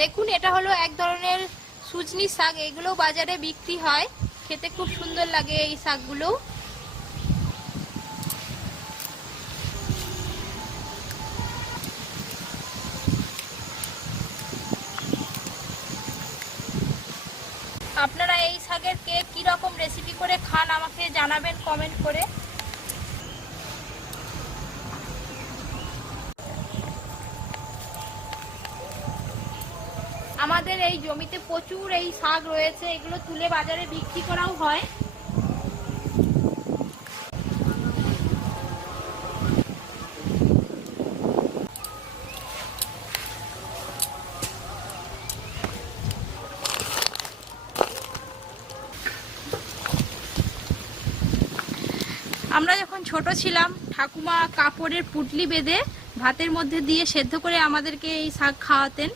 দেখুন, এটা হলো এক ধরনের সুজনি শাক। এগুলো বাজারে বিক্রি হয়, খেতে খুব সুন্দর লাগে এই শাকগুলো। আপনারা এই শাকের কে কিরকম রেসিপি করে খান আমাকে জানাবেন কমেন্ট করে। আমাদের এই জমিতে প্রচুর এই শাক রয়েছে, এগুলো তুলে বাজারে বিক্রি করাও হয়। আমরা যখন ছোট ছিলাম, ঠাকুমা কাপড়ের পুটলি বেঁধে ভাতের মধ্যে দিয়ে সেদ্ধ করে আমাদেরকে এই শাক খাওয়াতেন।